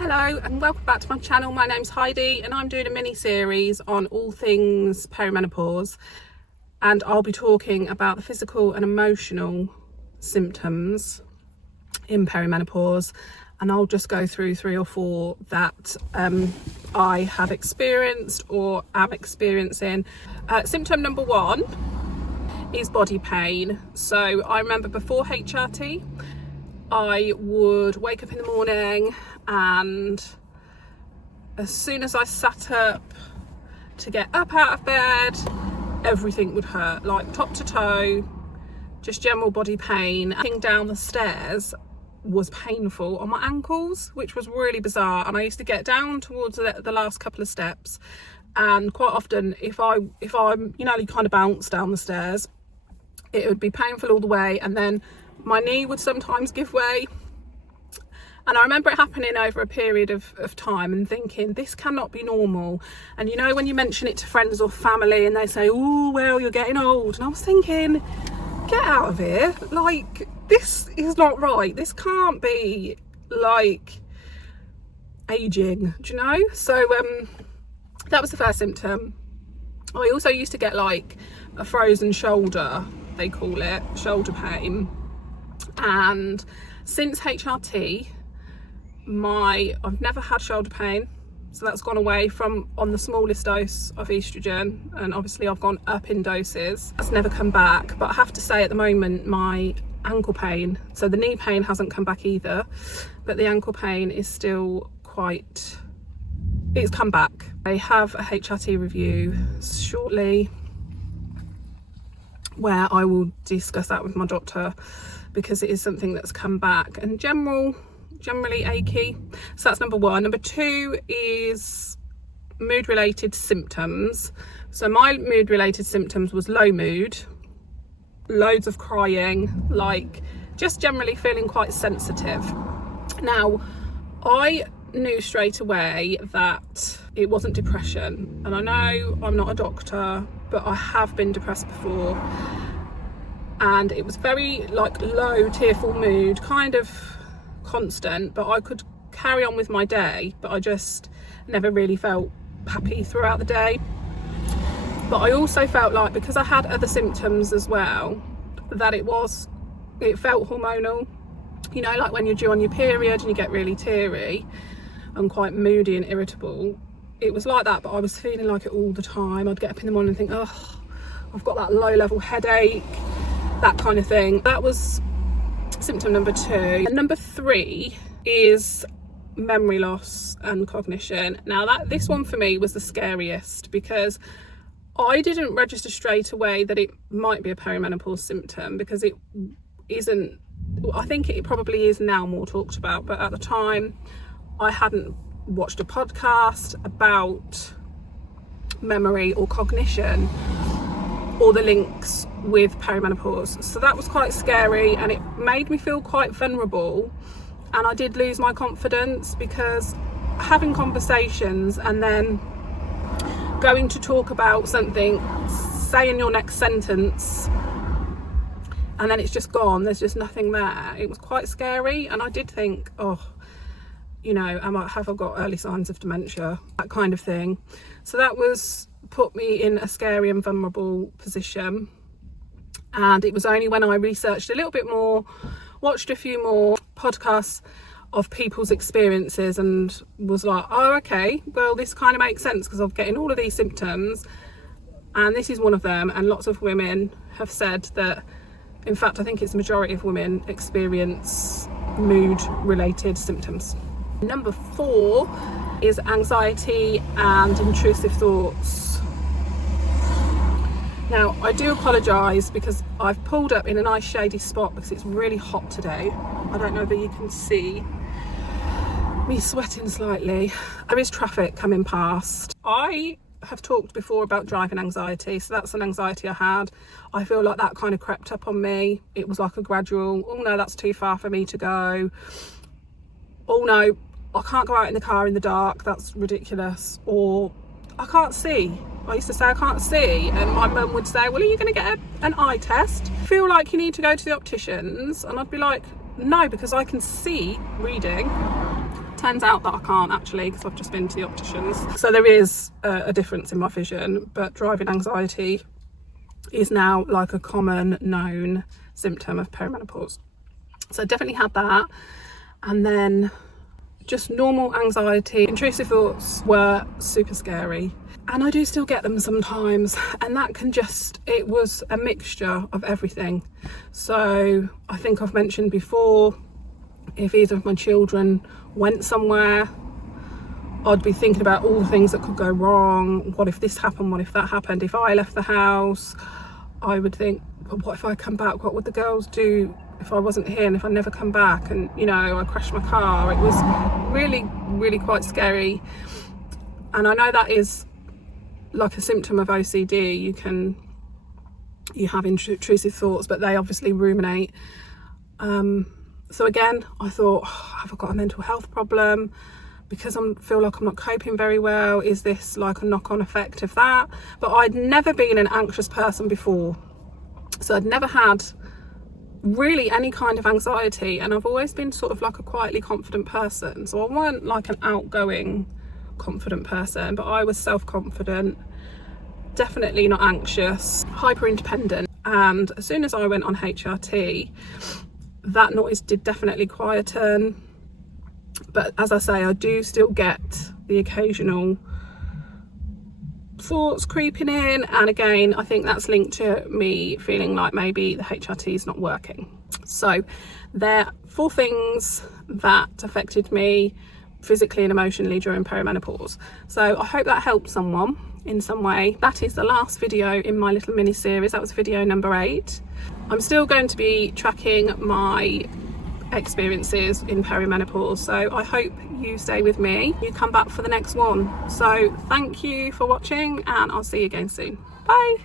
Hello and welcome back to my channel. My name's Heidi and I'm doing a mini series on all things perimenopause, and I'll be talking about the physical and emotional symptoms in perimenopause, and I'll just go through 3 or 4 that I have experienced or am experiencing. Symptom number 1 is body pain. So I remember before HRT I would wake up in the morning, and as soon as I sat up to get up out of bed, everything would hurt, like top to toe, just general body pain. Walking down the stairs was painful on my ankles, which was really bizarre, and I used to get down towards the last couple of steps, and quite often if I kind of bounce down the stairs, it would be painful all the way, and then my knee would sometimes give way. And I remember it happening over a period of time and thinking, this cannot be normal. And you know, when you mention it to friends or family and they say, oh, well, you're getting old. And I was thinking, get out of here. Like, this is not right. This can't be like aging, do you know? So that was the first symptom. I also used to get like a frozen shoulder, they call it, shoulder pain. And since HRT, I've never had shoulder pain, so that's gone away from on the smallest dose of estrogen, and obviously I've gone up in doses. That's never come back. But I have to say, at the moment, my ankle pain, so the knee pain hasn't come back either, but the ankle pain is still it's come back. I have a HRT review shortly where I will discuss that with my doctor, because it is something that's come back, and generally achy. So that's number 1. Number 2 is mood related symptoms. So my mood related symptoms was low mood, loads of crying, like just generally feeling quite sensitive. Now, I knew straight away that it wasn't depression, and I know I'm not a doctor, but I have been depressed before, and it was very like low, tearful mood, kind of constant, but I could carry on with my day, but I just never really felt happy throughout the day. But I also felt like, because I had other symptoms as well, that it felt hormonal, you know, like when you're due on your period and you get really teary and quite moody and irritable. It was like that, but I was feeling like it all the time. I'd get up in the morning and think, oh, I've got that low level headache, that kind of thing. That was symptom number 2. And number 3 is memory loss and cognition. Now this one for me was the scariest, because I didn't register straight away that it might be a perimenopause symptom, because it isn't. I think it probably is now more talked about, but at the time I hadn't watched a podcast about memory or cognition or the links with perimenopause. So that was quite scary, and it made me feel quite vulnerable, and I did lose my confidence, because having conversations and then going to talk about something, saying your next sentence, and then it's just gone, there's just nothing there. It was quite scary, and I did think, oh, you know, have I got early signs of dementia, that kind of thing. So that put me in a scary and vulnerable position. And it was only when I researched a little bit more, watched a few more podcasts of people's experiences, and was like, oh, okay, well, this kind of makes sense, because I'm getting all of these symptoms and this is one of them. And lots of women have said that, in fact, I think it's the majority of women experience mood related symptoms. Number 4 is anxiety and intrusive thoughts. Now, I do apologise, because I've pulled up in a nice shady spot because it's really hot today. I don't know if you can see me sweating slightly. There is traffic coming past. I have talked before about driving anxiety, so that's an anxiety I had. I feel like that kind of crept up on me. It was like a gradual, oh no, that's too far for me to go. Oh no, I can't go out in the car in the dark, that's ridiculous. Or I can't see. I used to say I can't see, and my mum would say, well, are you going to get an eye test? I feel like you need to go to the opticians. And I'd be like, no, because I can see reading. turns out that I can't actually, because I've just been to the opticians. So there is a difference in my vision, but driving anxiety is now like a common known symptom of perimenopause. So I definitely had that. And then just normal anxiety. Intrusive thoughts were super scary, and I do still get them sometimes, and that can just, it was a mixture of everything. So I think I've mentioned before, if either of my children went somewhere, I'd be thinking about all the things that could go wrong. What if this happened? What if that happened? If I left the house, I would think, well, what if I come back? What would the girls do if I wasn't here, and if I never come back, and you know, I crashed my car? It was really quite scary. And I know that is like a symptom of OCD. You have intrusive thoughts, but they obviously ruminate. So again, I thought, oh, have I got a mental health problem? Because I feel like I'm not coping very well, is this like a knock-on effect of that? But I'd never been an anxious person before, so I'd never had really any kind of anxiety, and I've always been sort of like a quietly confident person. So I weren't like an outgoing confident person, but I was self-confident, definitely not anxious, hyper independent. And as soon as I went on HRT, that noise did definitely quieten. But as I say, I do still get the occasional thoughts creeping in, and again, I think that's linked to me feeling like maybe the HRT is not working. So there are 4 things that affected me physically and emotionally during perimenopause. So I hope that helped someone in some way. That is the last video in my little mini series. That was video number 8. I'm still going to be tracking my experiences in perimenopause, so I hope you stay with me, you come back for the next one. So thank you for watching, and I'll see you again soon. Bye.